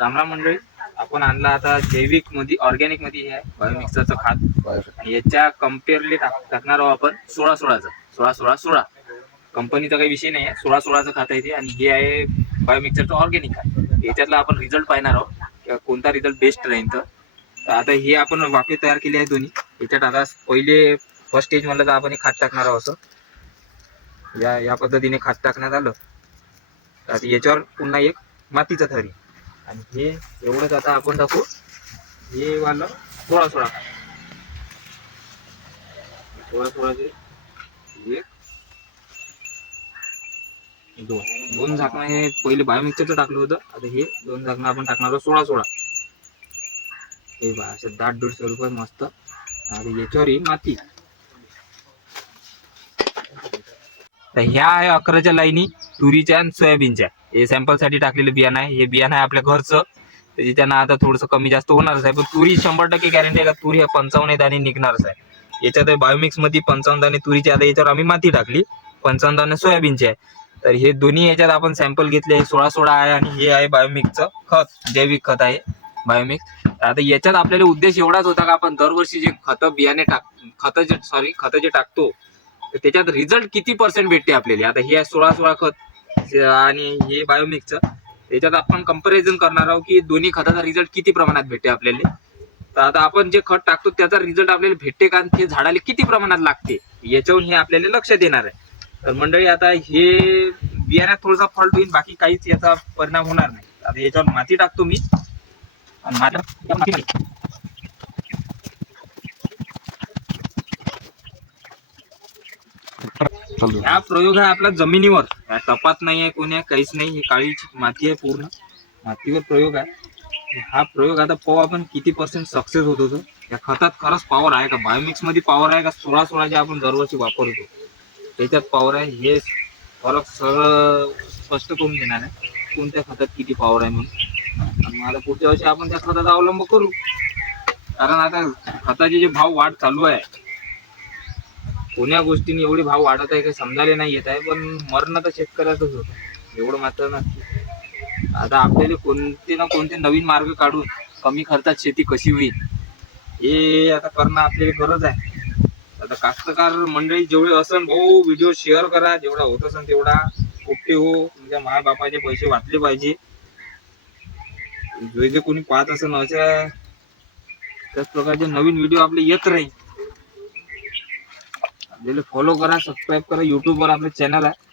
रामराम मंडळी, आपण आणला आता जैविक मध्ये ऑर्गॅनिक मध्ये हे आहे बायोमिक्सरचं खत आणि याच्या कम्पेअरली टाकणार आहोत आपण 16-16चं 16-16-16 कंपनीचा काही विषय नाही आहे. 16-16चं खत आहे ते आणि हे आहे बायोमिक्सरचं ऑर्गॅनिक खत. याच्यातला आपण रिझल्ट पाहणार आहोत कोणता रिझल्ट बेस्ट राहील. तर आता हे आपण वाफे तयार केले आहे दोन्ही. याच्यात आता पहिले फर्स्ट स्टेज म्हणलं तर आपण हे खत टाकणार आहोत. असं या पद्धतीने खत टाकण्यात आलं. आता याच्यावर पुन्हा एक मातीचा थरी आणि हे एवढंच आता आपण टाकू. हे वाला 16-16 एक दोन झाकणं हे पहिले बायोमिक्सरचं टाकलं होतं. आता हे दोन झाकणं आपण टाकणार आहोत 16-16. हे बघा असं दाट दूर स्वरूपात मस्त. आणि याच्यावर ही माती. तर ह्या आहे 11च्या लाईनी तुरीच्या आणि सोयाबीनच्या. हे सॅम्पल साठी टाकलेलं बियाणं आहे. हे बियाणं आहे आपल्या घरचं, त्याची त्यांना आता थोडंसं कमी जास्त होणारच आहे. पण तुरी 100% गॅरंटी आहे का तुरी हे 55 दाणे निघणारच आहे. याच्यात बायोमिक्स मध्ये 55 दाणे तुरीचे. आता याच्यावर आम्ही माती टाकली. 55 दाणे सोयाबीनचे आहे. तर हे दोन्ही याच्यात आपण सॅम्पल घेतले. 16-16 आहे आणि हे आहे बायोमिक्सचं खत, जैविक खत आहे बायोमिक्स. आता याच्यात आपल्याला उद्देश एवढाच होता का आपण दरवर्षी जे खत जे टाकतो त्याच्यात रिझल्ट किती % भेटते आपल्याला. आता हे 16-16 खत आणि हे बायोमिक्सचं, त्याच्यात आपण कंपॅरिझन करणार आहोत की दोन्ही खताचा रिझल्ट किती प्रमाणात भेटते आपल्याला. तर आता आपण जे खत टाकतो त्याचा रिझल्ट आपल्याला भेटते का ते झाडाला किती प्रमाणात लागते याच्यावरून हे आपल्याला लक्षात येणार आहे. तर मंडळी आता हे बियाण्यात थोडासा फॉल्ट होईल, बाकी काहीच याचा परिणाम होणार नाही. आता याच्यावर माती टाकतो मी आणि हा प्रयोग आहे आपला जमिनीवर, टपात नाही आहे, कोणी काहीच नाही. हे काळी माती आहे, पूर्ण मातीवर प्रयोग आहे. हा प्रयोग आता पाहू आपण किती % सक्सेस होतो. तो या खतात खरंच पॉवर आहे का, बायोमिक्स मध्ये पॉवर आहे का, 16-16 जे आपण दरवर्षी वापरतो त्याच्यात पॉवर आहे. हे फरक सगळं स्पष्ट करून देणार आहे कोणत्या खतात किती पॉवर आहे म्हणून. आणि मला पुढच्या वर्षी आपण त्या खताचा अवलंब करू. कारण आता खताचे जे भाव वाढ चालू आहे, कोण्या गोष्टीने एवढे भाव वाढत आहे काही समजायला नाही येत आहे. पण मरण तर शेतकऱ्याचंच होतं एवढं मात्र नक्की. आता आपल्याला कोणते ना कोणते नवीन मार्ग काढून कमी खर्चात शेती कशी होईल हे आता करणं आपल्याला गरज आहे. आता कास्तकार मंडळी जेवढे असन भाऊ व्हिडिओ शेअर करा, जेवढा होत असेल तेवढा. पोपटे हो, तुमच्या माय बापाचे पैसे वाचले पाहिजे. जे कोणी पाहत असेल अशा त्याच प्रकारचे नवीन व्हिडिओ आपले येत राहील. फॉलो करा, सबस्क्राईब करा. युट्यूबवर आपलं चॅनल आहे.